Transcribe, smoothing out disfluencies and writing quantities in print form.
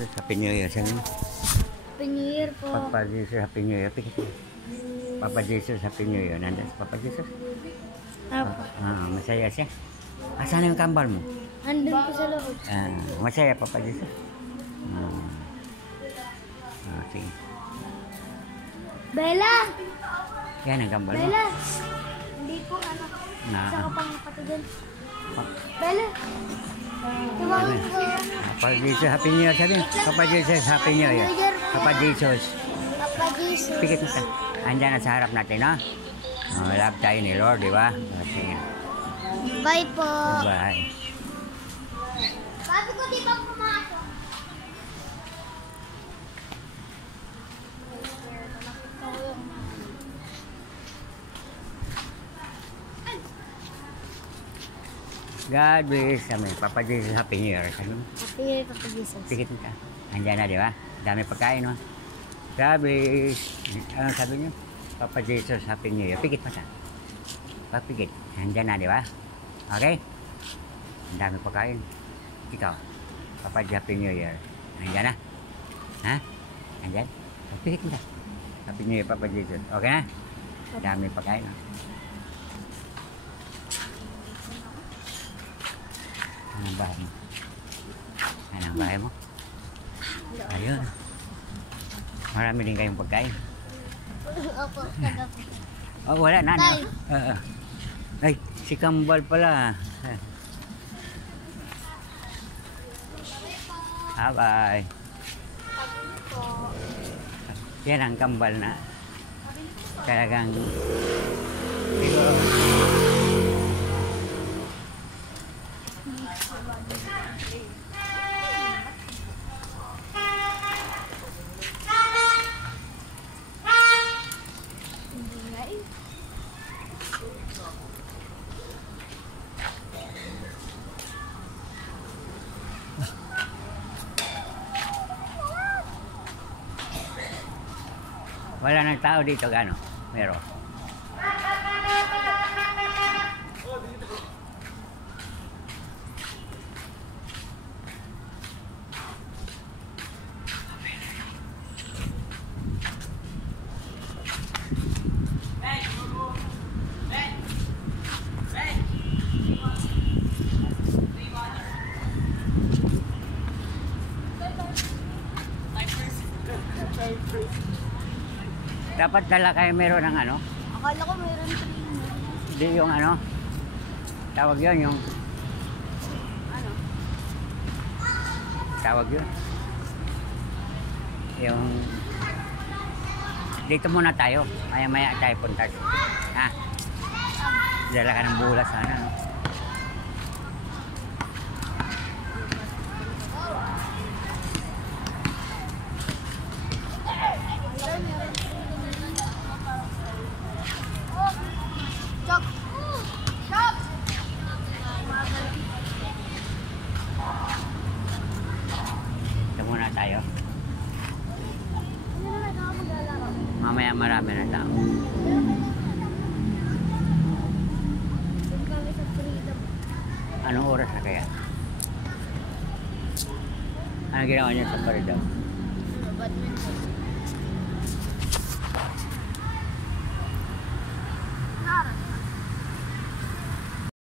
Jesus, Happy New Year. Sabi mo. Happy New Year po. Papa Jesus, Happy New Year. Pikit mo. Papa Jesus, Happy New Year. Nandiyan si Papa Jesus. Opo. Masaya siya. Asan yung kambal mo? Andun po sa loob. Masaya, Papa Jesus. Sige. Bella! Yan ang kambal mo. Bella! Hindi po ano. Isa ko pang kapatid. Bella! Tumawin ko. Papa Jesus, Happy New Year. Sabi mo. Papa Jesus, Happy New Year. Papa Jesus. Papa Jesus. Pikit mo ka. Andyan na sa harap natin, no? Love tayo ni Lord, di ba? Sige. Bye po. Bye. Sabi ko di ba pumasok? God bless. Papa Jesus, Happy New Year. Happy New Year, Papa Jesus. Pikit mo ka. Andyan na, di ba? Dami pagkain, no? God bless. Ano sabi niyo? Papa Jesus, Happy New Year. Pikit mo ka. Pagpikit. Andyan na, di ba? Okay? Ang dami pagkain. Ikaw. Papa Jesus, Happy New Year. Andyan na? Ha? Andyan? Pagpikit mo ka. Happy New Year, Papa Jesus. Okay na? Ang dami pagkain, no? Anong bahay mo? Anong bahay mo? Ayun. Marami din kayong pagkain. Opo. Oh, wala na. Ay, si Kambal pala. Bye. Yan ang Kambal na. Talagang wala nang tao dito, gano? Meron. Dapat dala kayo meron ng ano? Akala ko meron 3. Hindi yung ano? Tawag yun yung... Ano? Tawag yun? Yung... Dito muna tayo. Maya-maya tayo punta. Ha? Dala ka ng bulas sana, no? Tayo. Mamaya marami na tao. Anong oras na kaya? Anong ginawa niyo sa Paridao? Badminton.